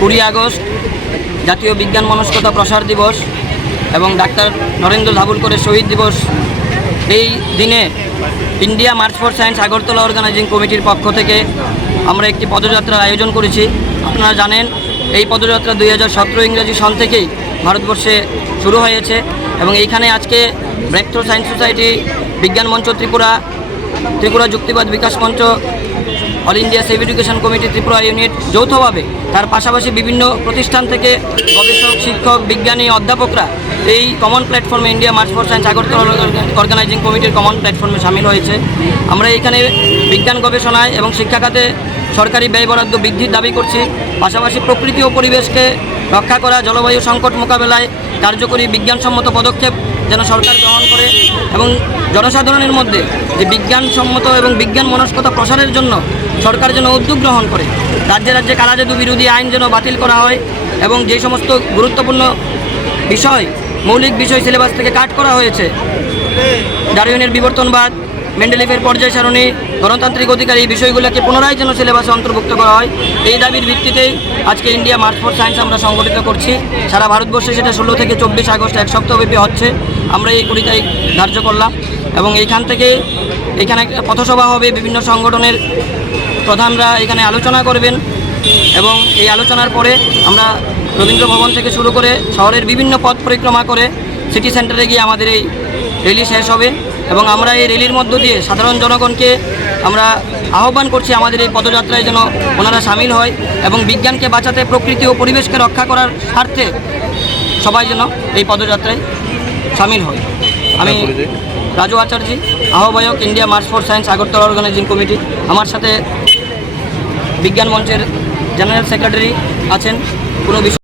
কুড়ি আগস্ট, জাতীয় বিজ্ঞান মনস্কতা প্রসার দিবস এবং ডাক্তার নরেন্দ্র ধাবুলকরের শহীদ দিবস। এই দিনে India march for science Agartala organising কমিটির পক্ষ থেকে আমরা একটি পদযাত্রার আয়োজন করেছি। আপনারা জানেন, এই পদযাত্রা দুই হাজার সতেরো ইংরেজি সন থেকেই ভারতবর্ষে শুরু হয়েছে এবং এইখানে আজকে ব্রেকথ্রো সায়েন্স সোসাইটি, বিজ্ঞান মঞ্চ, ত্রিপুরা ত্রিপুরা যুক্তিবাদ বিকাশ মঞ্চ all India save education committee Tripura unit যৌথভাবে তার পাশাপাশি বিভিন্ন প্রতিষ্ঠান থেকে গবেষক, শিক্ষক, বিজ্ঞানী, অধ্যাপকরা এই কমন প্ল্যাটফর্মে India march for science Agartala organising কমিটির কমন প্ল্যাটফর্মে সামিল হয়েছে। আমরা এখানে বিজ্ঞান গবেষণায় এবং শিক্ষা খাতে সরকারি ব্যয় বরাদ্দ বৃদ্ধির দাবি করছি। পাশাপাশি প্রকৃতি ও পরিবেশকে রক্ষা করা, জলবায়ু সংকট মোকাবেলায় কার্যকরী বিজ্ঞানসম্মত পদক্ষেপ যেন সরকার গ্রহণ করে এবং জনসাধারণের মধ্যে যে বিজ্ঞানসম্মত এবং বিজ্ঞান মনস্কতা প্রসারের জন্য সরকার যেন উদ্যোগ গ্রহণ করে, রাজ্যে রাজ্যে কালাজাদু বিরোধী আইন যেন বাতিল করা হয় এবং যে সমস্ত গুরুত্বপূর্ণ বিষয়, মৌলিক বিষয় সিলেবাস থেকে কাট করা হয়েছে ডারউইনের বিবর্তনবাদ, মেন্ডেলিফের পর্যায় সারণী, গণতান্ত্রিক অধিকার, এই বিষয়গুলোকে পুনরায় যেন সিলেবাসে অন্তর্ভুক্ত করা হয়, এই দাবির ভিত্তিতেই আজকে ইন্ডিয়া মার্চ ফর সায়েন্স আমরা সংগঠিত করছি। সারা ভারতবর্ষে সেটা ষোলো থেকে চব্বিশ আগস্ট এক সপ্তাহব্যাপী হচ্ছে। আমরা এই কুড়ি তারিখ ধার্য করলাম এবং এইখান থেকে এখানে একটা পথসভা হবে, বিভিন্ন সংগঠনের প্রধানরা এখানে আলোচনা করবেন এবং এই আলোচনার পরে আমরা রবীন্দ্র ভবন থেকে শুরু করে শহরের বিভিন্ন পথ পরিক্রমা করে সিটি সেন্টারে গিয়ে আমাদের এই র্যালি শেষ হবে এবং আমরা এই র্যালির মধ্য দিয়ে সাধারণ জনগণকে আমরা আহ্বান করছি আমাদের এই পদযাত্রায় যেন ওনারা সামিল হয় এবং বিজ্ঞানকে বাঁচাতে, প্রকৃতি ও পরিবেশকে রক্ষা করার স্বার্থে সবাই যেন এই পদযাত্রায় সামিল হই। আমি রাজু আচার্য আহ্বায়ক India march for science Agartala organising committee. আমার সাথে বিজ্ঞান মঞ্চের জেনারেল সেক্রেটারি আছেন। কোনো বিষয়